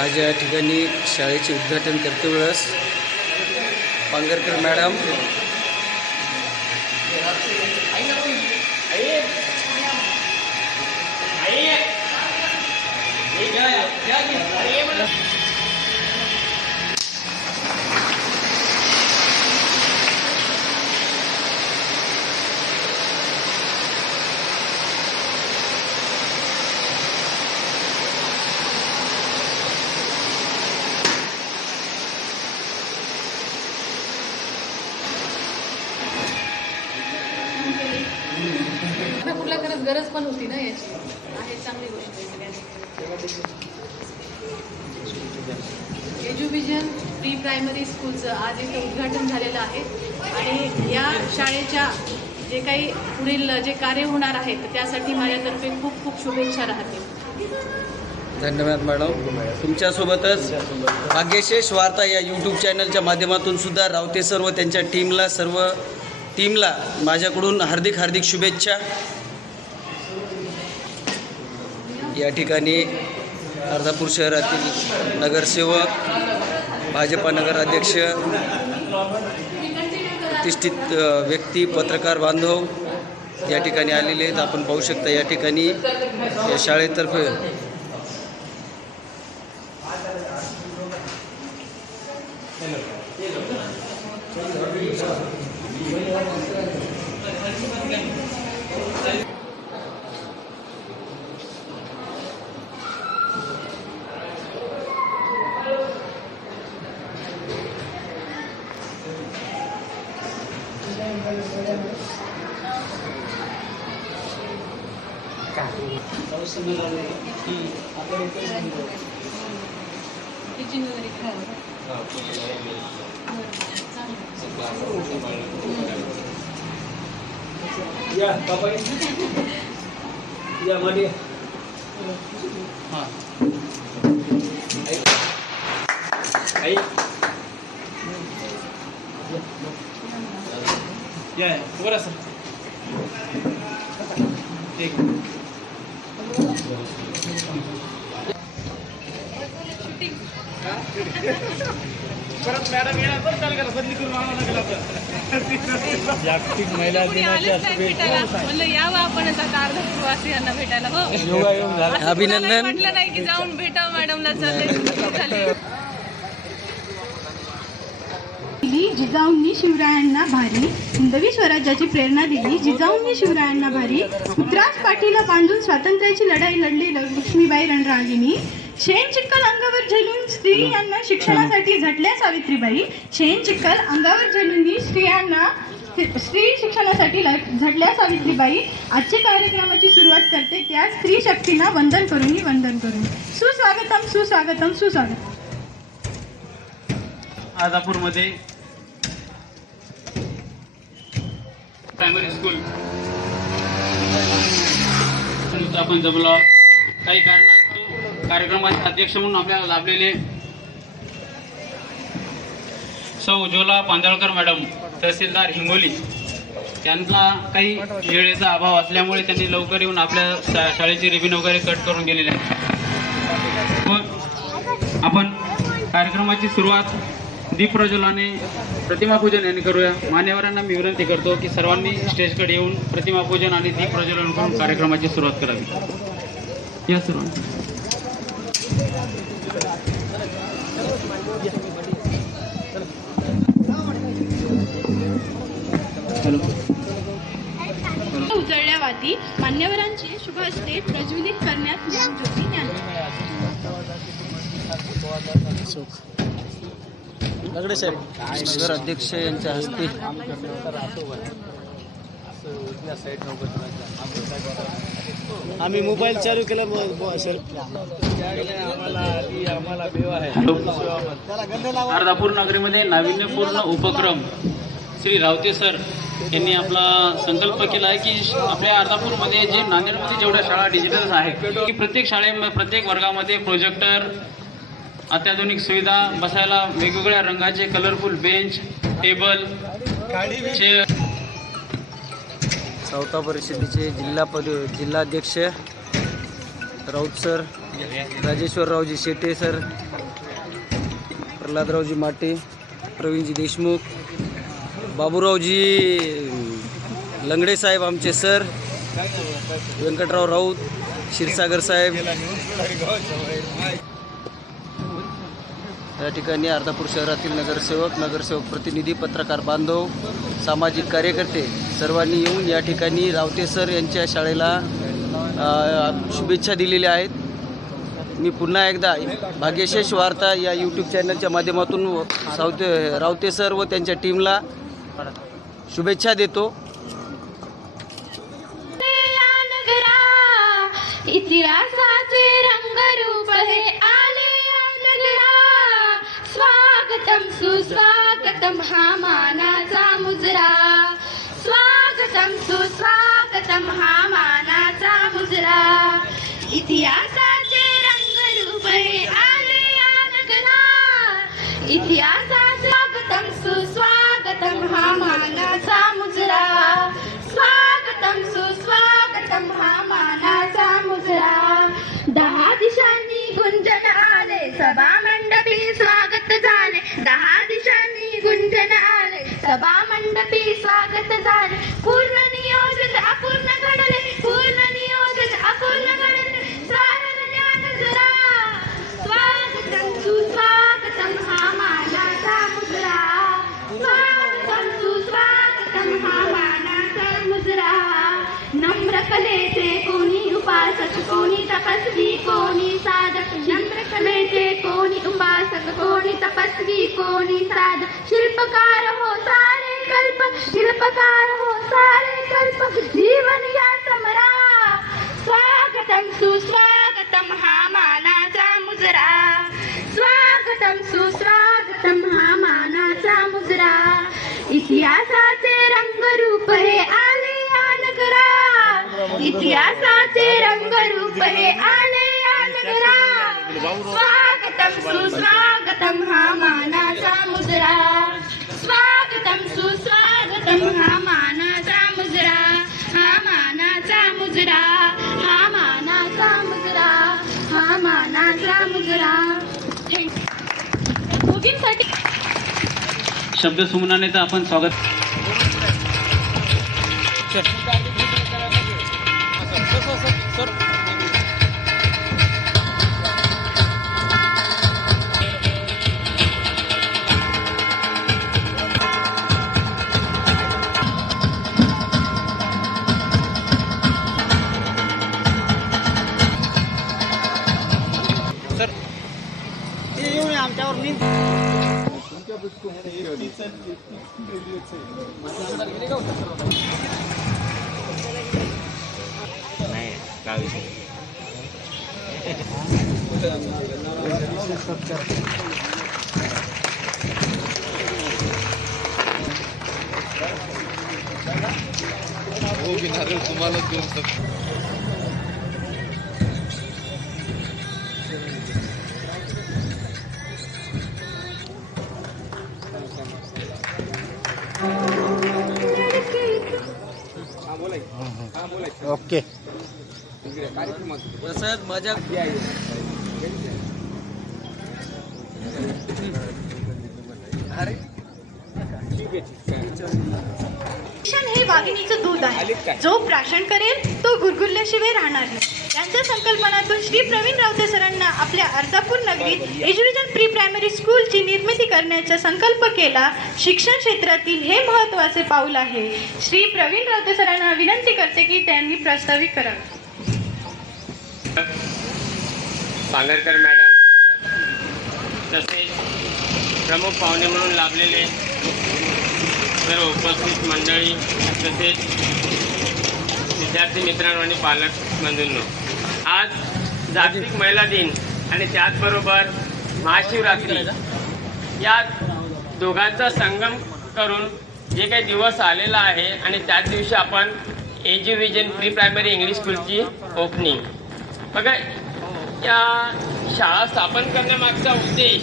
आज या ठिकाणी शाळेचे उद्घाटन करते वेळेस पांगरकर मॅडम कुठला खरंच गरज पण होती ना याची आहे चांगली गोष्ट आहे. एज्युविजन प्री प्रायमरी स्कूलचं आज इथं उद्घाटन झालेलं आहे आणि या शाळेच्या जे काही पुढील जे कार्य होणार आहे त्यासाठी माझ्यातर्फे खूप खूप शुभेच्छा राहतील. धन्यवाद मॅडम. तुमच्यासोबतच भाग्यशेष वार्ता या यूट्यूब चॅनलच्या माध्यमातून सुद्धा रावते सर व त्यांच्या सर्व टीमला माझ्याकडून हार्दिक शुभेच्छा. या ठिकाणी अर्धापूर शहरातील नगरसेवक, भाजपा नगराध्यक्ष, प्रतिष्ठित व्यक्ती, पत्रकार बांधव या ठिकाणी आलेले आहेत. आपण पाहू शकता या ठिकाणी या शाळेतर्फे या बाबा या मध्ये आई या वर असं ठीक परत मॅडम येणार पण चाल करा बदली करून आणावं लागेल. जागतिक महिला दिनाच्या म्हणलं यावं आपण आता अर्धापूरवासियांना भेटायला. हो अभिनंदन. म्हटलं नाही की जाऊन भेटावं मॅडमला. चालेल. जिजाऊंनी शिवरायांना भारी हिंदवी स्वराज्याची प्रेरणा दिली. जिजाऊंनी शिवरायांना भारी उतरास पाठीला बांधून स्वातंत्र्याची लढाई लढली लक्ष्मीबाई रणरागिणी. शेण चिक्कल अंगावर झेलून स्त्रियांना शिक्षणासाठी झटल्या सावित्रीबाई. शेण चिक्कल अंगावर झेलून स्त्री शिक्षणासाठी झटल्या सावित्रीबाई. आजच्या कार्यक्रमाची सुरुवात करते त्या स्त्री शक्तींना वंदन करून. सुस्वागतम सुस्वागतम सुस्वागतम. अर्धापूरमध्ये प्रायमरी स्कूल आपण जमलो. काही कारणास्तव कार्यक्रमाचे अध्यक्ष म्हणून आपल्याला लाभलेले सौ उज्ज्वला पांदळकर मॅडम, तहसीलदार हिंगोली, त्यांना काही वेळेचा अभाव असल्यामुळे त्यांनी लवकर येऊन आपल्या शाळेची रिबीन वगैरे कट करून गेलेले आहेत. व आपण कार्यक्रमाची सुरुवात दीप प्रज्वलनाने प्रतिमापूजन यांनी करूया. मान्यवरांना मी विनंती करतो की सर्वांनी स्टेजकडे येऊन प्रतिमापूजन आणि दीप प्रज्वलन करून कार्यक्रमाची सुरुवात करावी. या सर्वांनी उजळल्यावादी मान्यवरांचे शुभ हस्ते प्रज्वलित करण्यात ज्योती नगडे साहेब नगर अध्यक्ष यांच्या हस्ते आम्ही मोबाईल चालू केला सर. अर्धापूर नगरीमध्ये नाविन्यपूर्ण उपक्रम श्री रावते सर यांनी आपला संकल्प केला आहे की आपल्या अर्धापूरमध्ये जे नांदेडमध्ये जेवढ्या शाळा डिजिटल आहेत की प्रत्येक शाळेमध्ये प्रत्येक वर्गामध्ये प्रोजेक्टर, अत्याधुनिक सुविधा, बसायला वेगवेगळ्या रंगाचे कलरफुल बेंच, टेबल, चेअर. चौथा परिषदेचे जिल्हाध्यक्ष राऊत सर राजेश्वररावजी शेटे सर, प्रल्हादरावजी माटे, प्रवीणजी देशमुख, बाबूरावजी लंगडे साहेब आमचे सर, व्यंकटराव राऊत, क्षीरसागर साहेब. या ठिकाणी अर्धापूर शहरातील नगरसेवक प्रतिनिधी, पत्रकार बांधव, सामाजिक कार्यकर्ते सर्वांनी येऊन या ठिकाणी रावते सर यांच्या शाळेला शुभेच्छा दिलेल्या आहेत. मी पुन्हा एकदा भाग्यशेष वार्ता या यूट्यूब चॅनलच्या माध्यमातून रावते सर व त्यांच्या टीमला शुभेच्छा देतो. इतिहासाचे रंगरूप हे आले या नगरा, स्वागतम सुस्वागतम हा मानाचा मुजरा, स्वागतम सुस्वागतम हा मानाचा मुजरा. इतिहासाचे रंगरूप हे आले या नगरा, इतिहासाचे स्वागतम सुस्वागतम हा मानाचा मुजरा, स्वागतम सुस्वागतम हा मानाचा मुजरा. 10 दिशांनी गुंजन आले, सभा मंडपी स्वागत झाले, 10 दिशांनी गुंजन आले, सभा मंडपी स्वागत झाले. पूर्ण नियोजन अपूर्ण घडले, पूर्ण नियोजन अपूर्ण घडले, सारल्या नजरा, स्वागतम सुस्वागतम हा मानाचा मुजरा, स्वागतम सुस्वागतम हा मानाचा मुजरा. नम्र कलेचे कोणी उपासक, कोणी तपस्वी, कोणी साधक, नम्र कलेचे कोणी उपासक, कोणी तपस्वी, कोणी साधक. शिल्पकार हो सारे कल्प, शिल्पकार हो सारे कल्प, जीवन या समरा. स्वागतम सुस्वागतम हा मानाचा मुजरा, स्वागतम सुस्वागतम हा मानाचा मुजरा. इतिहासाचे रंगरूप हे आले या नगरा, इतिहासाचे रंगरूप हे आले या नगरा. स्वागतम सुस्वागतम हा मानाचा मुजरा, स्वागतम सुस्वागतम हा मानाचा मुजरा, हा मानाचा मुजरा, हा मानाचा मुजरा, हा मानाचा मुजरा. दोघींसाठी शब्दसुमनाने तर आपण स्वागत. तुम्हाला देऊ शकतो. ओके. प्रसाद माझ्या शिक्षण हे वाघिणीचं दूध आहे, जो प्राशन करेल तो गुरगुरल्याशिवाय राहणार नाही. यांच्या संकल्पनातून श्री प्रवीण रावते सरांना आपल्या अर्धापूर नगरीत एज्युकेशन प्री प्रायमरी स्कूलची निर्मिती करण्याचा संकल्प केला. शिक्षण क्षेत्रातील हे महत्त्वाचे पाऊल आहे. श्री प्रवीण रावते सरांना विनंती करते की त्यांनी प्रास्ताविक करावे. पांगरकर मॅडम तसेच प्रमुख पाहुणे म्हणून लाभलेले सर्व उपस्थित मंडळी, तसेच विद्यार्थी मित्रांनो आणि पालक बंधूंनो, आज जागतिक महिला दिन आणि त्याचबरोबर महाशिवरात्री या दोघांचा संगम करून जे काही दिवस आलेला आहे आणि त्याच दिवशी आपण एज्युविजन प्री प्रायमरी इंग्लिश स्कूलची ओपनिंग. बघा, या शाळा स्थापन करण्यामागचा उद्देश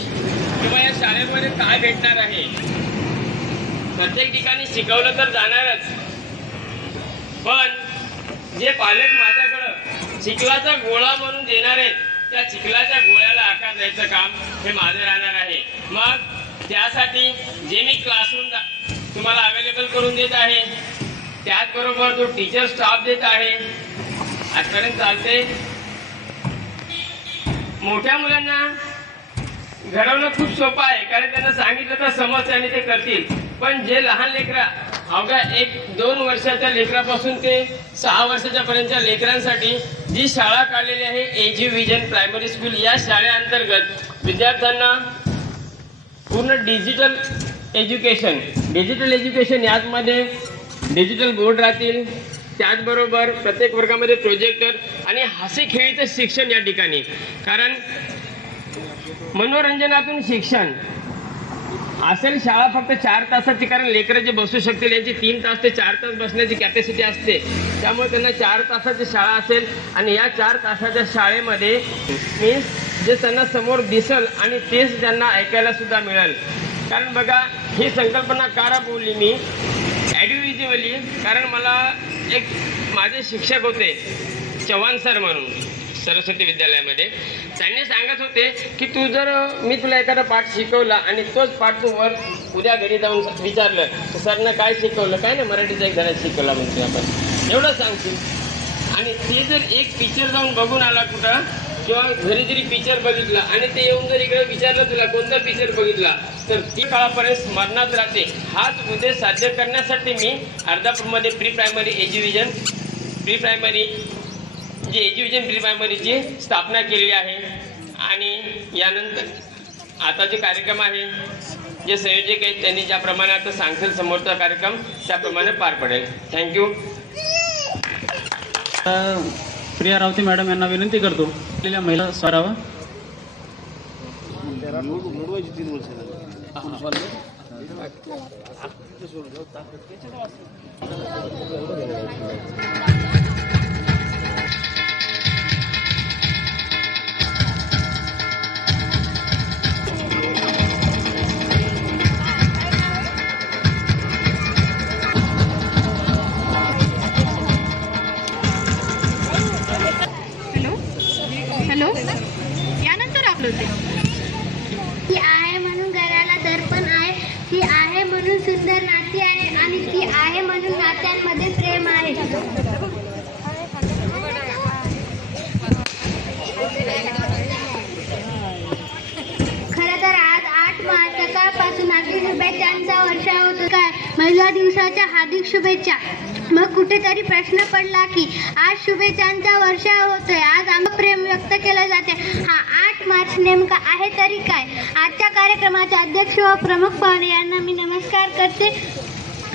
किंवा या शाळेमध्ये काय भेटणार आहे. प्रत्येक ठिकाणी शिकवलं तर जाणारच, पण जे पालक माझ्याकडं शिकवाचा गोळा म्हणून देणार आहेत त्या चिखलाच्या गोळ्याला आकार द्यायचं काम हे माझं राहणार आहे. मग त्यासाठी जे मी क्लासरूम तुम्हाला अवेलेबल करून देत आहे, त्याचबरोबर जो टीचर स्टाफ देत आहे, आजपर्यंत चालते. मोठ्या मुलांना घडवणं खूप सोपं आहे, कारण त्यांना सांगितलं तर समजते आणि ते करतील. पण जे लहान लेकरा अवघ्या 1-2 वर्षाच्या लेकरापासून ते 6 वर्षाच्या पर्यंतच्या लेकरांसाठी जी शाळा काढलेली आहे एजी विजन प्रायमरी स्कूल, या शाळेअंतर्गत विद्यार्थ्यांना पूर्ण डिजिटल एज्युकेशन यामध्ये डिजिटल बोर्ड राहतील. त्याचबरोबर प्रत्येक वर्गामध्ये प्रोजेक्टर आणि हसी खेळीचं शिक्षण या ठिकाणी, कारण मनोरंजनातून शिक्षण असेल. शाळा फक्त 4 तासाची, कारण लेकरं जे बसू शकतील यांची 3 तास ते 4 तास बसण्याची कॅपॅसिटी असते, त्यामुळे त्यांना 4 तासाची शाळा असेल. आणि या 4 तासाच्या शाळेमध्ये मीन्स जे त्यांना समोर दिसल आणि तेच त्यांना ऐकायला सुद्धा मिळेल. कारण बघा, ही संकल्पना का राबवली मी ॲडिव्हिज्युअली, कारण मला एक माझे शिक्षक होते चव्हाण सर म्हणून सरस्वती विद्यालयामध्ये. त्यांनी सांगत होते की तू जर मी तुला एखादा पाठ शिकवला आणि तोच पाठ तू उद्या घरी जाऊन विचारलं तर सरनं काय शिकवलं, काय नाही मराठीचा एक धडा शिकवला म्हणते आपण, एवढं सांगतील. आणि ते जर एक पिक्चर जाऊन बघून आला कुठं किंवा घरी जरी पिक्चर बघितला आणि ते येऊन जर इकडे विचारलं तुला कोणता पिक्चर बघितला तर ती काळापर्यंत स्मरणात राहते. हाच उद्देश साध्य करण्यासाठी मी अर्धापूरमध्ये प्री प्रायमरी प्रायमरीची स्थापना केलेली आहे. आणि यानंतर आता जे कार्यक्रम आहे, जे संयोजक आहेत त्यांनी ज्याप्रमाणे आता सांगतील समोरचा कार्यक्रम त्याप्रमाणे पार पडेल. थँक्यू. प्रिया रावते मॅडम यांना विनंती करतो महिला सरावा. हॅलो, यानंतर आपलं ते ती आहे म्हणून घराला दर्पण आहे, ती आहे म्हणून सुंदर नाती आहे, आणि ती आहे म्हणून नात्यांमध्ये प्रेम आहे. खरं तर आज 8 मार्च सकाळपासून हार्दिक शुभेच्छांचा वर्षा होतो. काय महिला दिवसाच्या हार्दिक शुभेच्छा. मग कुठेतरी प्रश्न पडला की आज शुभेच्छांचा वर्षा होतोय, आज आम्ही प्रेम व्यक्त केलं जाते, हा 8 मार्च नेमका आहे तरी काय. आजच्या कार्यक्रमाचे अध्यक्ष व प्रमुख पाहुणे यांना मी नमस्कार करते.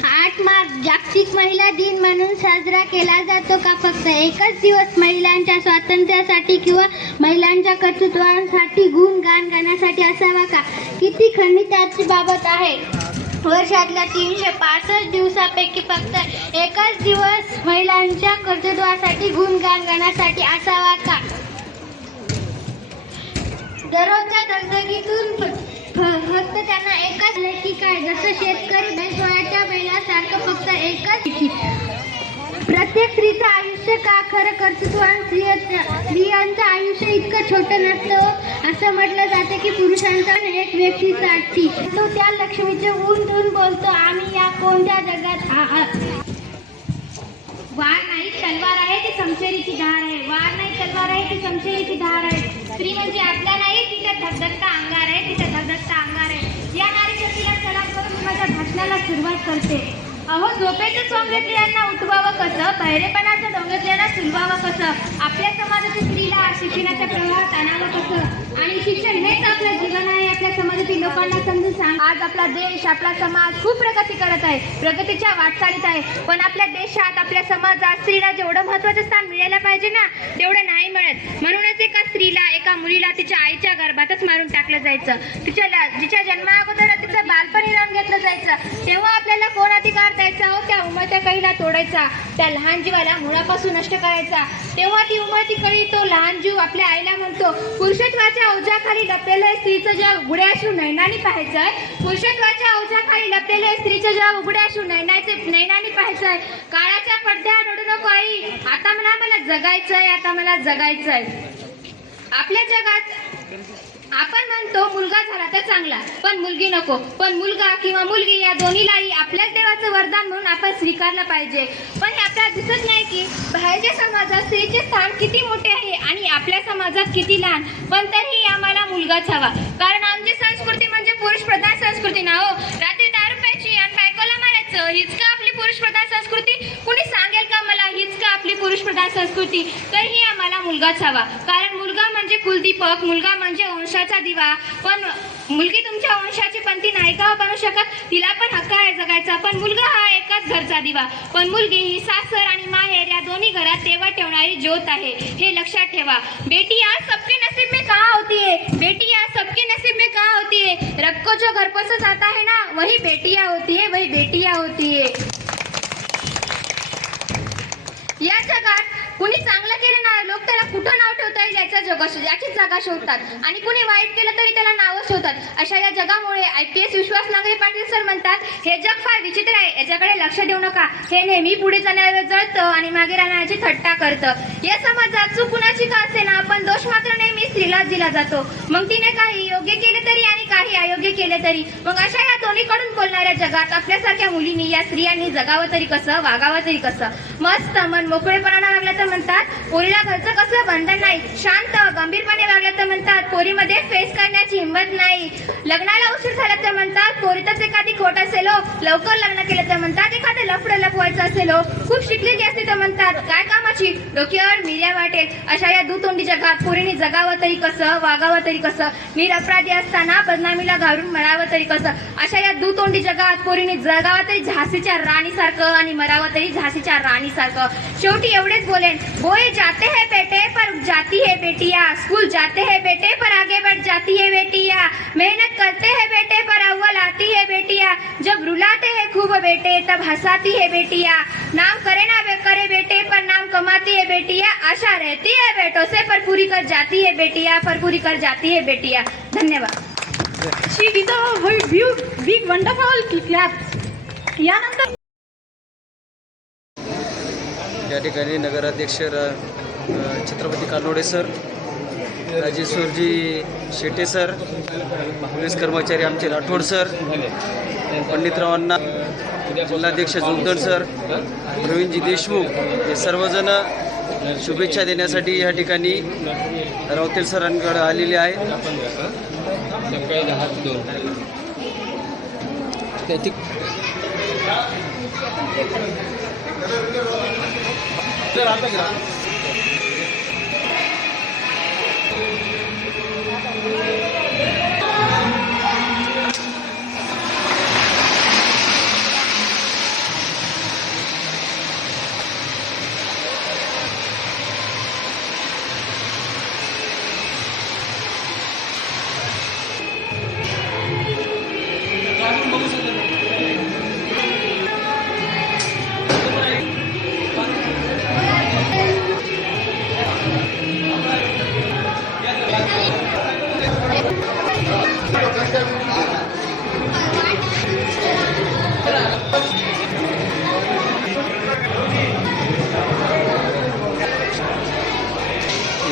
8 मार्च जागतिक महिला दिन म्हणून साजरा केला जातो का फक्त एकच दिवस महिलांच्या स्वातंत्र्यासाठी किंवा महिलांच्या कर्तृत्वासाठी गुणगान गाण्यासाठी असावा का. किती खंडित त्याची बाबत आहे. वर्षातल्या 365 दिवसापैकी फक्त एकच दिवस महिलांच्या कर्तृत्वासाठी गुणगान गाण्यासाठी असावा का. दररोजच्या दगदगीतून फक्त त्यांना एकच की काय, जसं शेतकरी बैलपोळ्याच्या बैलासारखं फक्त एकच. प्रत्येक स्त्रीचं आयुष्य का खरं कर्तृत्ववान स्त्रियांचं आयुष्य इतकं छोटं नसतं. असं म्हटलं जातं की पुरुषांचा एक व्यक्तीसाठी तो त्या लक्ष्मीचे ऊन ठेवून बोलतो, आम्ही या कोणत्या जगात. वार नाही तलवार आहे ती समशेरीची धार आहे, वार नाही तलवार आहे ती समशेरीची धार आहे. स्त्री म्हणजे आपल्या नाही, तिच्या धगधगता अंगार आहे, तिच्या धगधगता अंगार आहे. या नारी शक्तीला सलाम करून मी माझ्या भाषणाला सुरुवात करते. अहो झोपेचं सोंग घेतलेल्यांना उठवावं कसं, बहिरेपणाचं डोंग घेतलेल्यांना सुलवावं कसं, आपल्या समाजातील स्त्रीला शिक्षणाच्या प्रवाहात आणावं कसं. आणि शिक्षण हेच आपलं जीवन आहे, आपल्या समाजातील लोकांना समजून सांग. आज आपला देश, आपला समाज खूप प्रगती करत आहे, प्रगतीच्या वाटचालीत आहे. पण आपल्या देशात, आपल्या समाजात स्त्रीला जेवढं महत्त्वाचं स्थान मिळायला पाहिजे ना तेवढं नाही मिळत. म्हणूनच एका स्त्रीला, एका मुलीला तिच्या आईच्या गर्भातच मारून टाकलं जायचं. जिच्या जन्माअगोदर तिचं बालपण हिरावून घेतलं जायचं. तेव्हा आपल्याला कोण अधिकार द्यायचा हो त्या उमळत्या कळीला तोडायचा, त्या लहान जीवाला मुळापासून नष्ट करायचा. तेव्हा ती उमळती कळी, तो लहान जीव आपल्या आईला म्हणतो, पुरुषत्वाच्या ओझ्याखाली लपलेलं स्त्रीचं जग उघड्या अश्रू नयनाने पाहायचंय. पुरुषत्वाच्या ओझ्याखाली लपलेलं स्त्रीचं जग उघड्या अश्रू नयनाने पाहायचंय. काळाच्या पडद्यात रडू नको आई, आता मला जगायचंय, आता मला जगायचंय. आपल्या जगात आपण म्हणतो मुलगा झाला तर चांगला, पण मुलगी नको. पण मुलगा किंवा मुलगी या दोन्हीलाही आपल्याच देवाचं वरदान म्हणून आपण स्वीकारलं पाहिजे. पण हे आपल्याला दिसत नाही की बाहेरच्या समाजात स्त्रीचे स्थान किती मोठे आहे आणि आपल्या समाजात किती लहान. पण तरीही आम्हाला मुलगाच हवा, कारण आमची संस्कृती म्हणजे पुरुष प्रधान संस्कृती ना हो. रात्री दारू प्यायची आणि बायकोला मारायचं, हीच का आपली पुरुष प्रधान संस्कृती? कुणी सांगेल का मला हीच का आपली पुरुष प्रधान संस्कृती? तरीही आम्हाला मुलगाच हवा, कारण मुलगा म्हणजे कुलदीपक, मुलगा म्हणजे वंशाचा दिवा. पण मुलगी तुमच्या वंशाची पंथी नाही का बनू शकत? तिला पण हक्क आहे जगायचा. पण मुलगा हा एकाच घरचा दिवा. पण मुलगी ही सासर आणि माहेर या दोन्ही घरात तेव्हा ठेवणारी ज्योत आहे, हे लक्षात ठेवा. बेटी आज सबके नसीब में कहाँ होती है? बेटी आज सबके नसीब में कहाँ होती है? रब को जो घर पर से जाता है ना, वही बेटियां होती है, वही बेटियां होती है. या जगात कुणी चांगलं केलं ना, लोक त्याला कुठं नाव ठेवता येईल याची जागा शोधतात, आणि कुणी वाईट केलं तरी त्याला नावं ठेवतात. अशा या जगामुळे IPS विश्वास नांगरे पाटील सर म्हणतात, हे जग फार विचित्र आहे, याच्याकडे लक्ष देऊ नका. हे नेहमी पुढे जाण्यावर जळतं आणि मागे राहण्याची थट्टा करतं. या समाजात चूक कुणाची का असेना, पण दोष मात्र नेहमी स्त्रीलाच दिला जातो. मग तिने काही योग्य केले तरी आणि काही अयोग्य केले तरी. मग अशा या दोन्हीकडून बोलणाऱ्या जगात आपल्यासारख्या मुलींनी, या स्त्रियांनी जगावं तरी कसं, वागावं तरी कसं? मस्त मन मोकळेपणानं वागलं तर म्हणतात पोरीला घरचं कसलं बंधन नाही. शांत गंभीरपणे वागलं तर म्हणतात पोरीमध्ये फेस करण्याची हिंमत नाही. लग्नाला उशीर झाला तर म्हणतात पोरीतच एखादी खोट असेल हो. लवकर लग्न केलं तर म्हणतात एखादं लफडं लपवायचं असेल हो. खूप शिकलेली असते तर म्हणतात काय कामाची, डोक्यावर मिऱ्या वाटेल. अशा या दुतोंडी जगात पोरीने जगावं तरी कसं, वागावं तरी कसं? निरपराधी असताना बदनामीला घालून मरावं तरी कसं? अशा या दुतोंडी जगात पोरीने जगावं तरी झाशीच्या राणीसारखं आणि मरावं तरी झाशीच्या राणीसारखं. शेवटी एवढेच बोलेन, बोए जाते हैं बेटे पर जाती है बेटियां, स्कूल जाते हैं बेटे पर आगे बढ़ जाती है बेटियां, मेहनत करते हैं बेटे पर अव्वल आती है बेटियां, जब रुलाते हैं खूब बेटे तब हंसाती है बेटियां, नाम करे ना करे बेटे पर नाम कमाती है बेटियां, आशा रहती है बेटों से पर पूरी कर जाती है बेटियां, पर पूरी कर जाती है बेटियां. धन्यवाद. She deserves a big wonderful clap. यानंतर या ठिकाणी नगराध्यक्ष Chhatrapati Kanode sir, Rajeshwarji Shete sir, police कर्मचारी आमचे राठोड सर, पंडितरावांना जिल्हाध्यक्ष जोगदंड सर, प्रवीणजी देशमुख, हे सर्वजण शुभेच्छा देण्यासाठी या ठिकाणी रावतेल सरांकडे आलेले आहेत.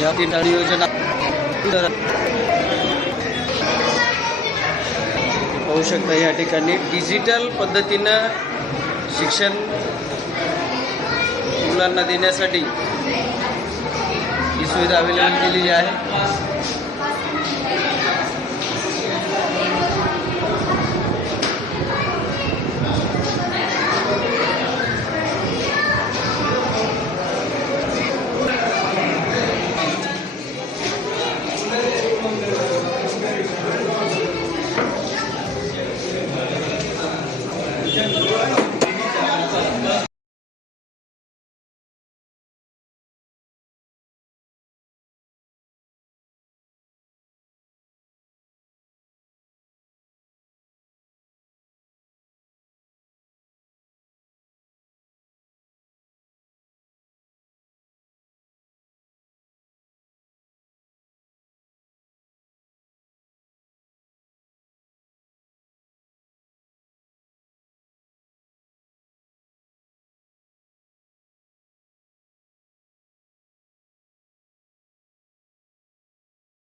या तीन योजना पाहू शकता. या ठिकाणी डिजिटल पद्धतीनं शिक्षण मुलांना देण्यासाठी ही सुविधा अवेलेबल केलेली आहे.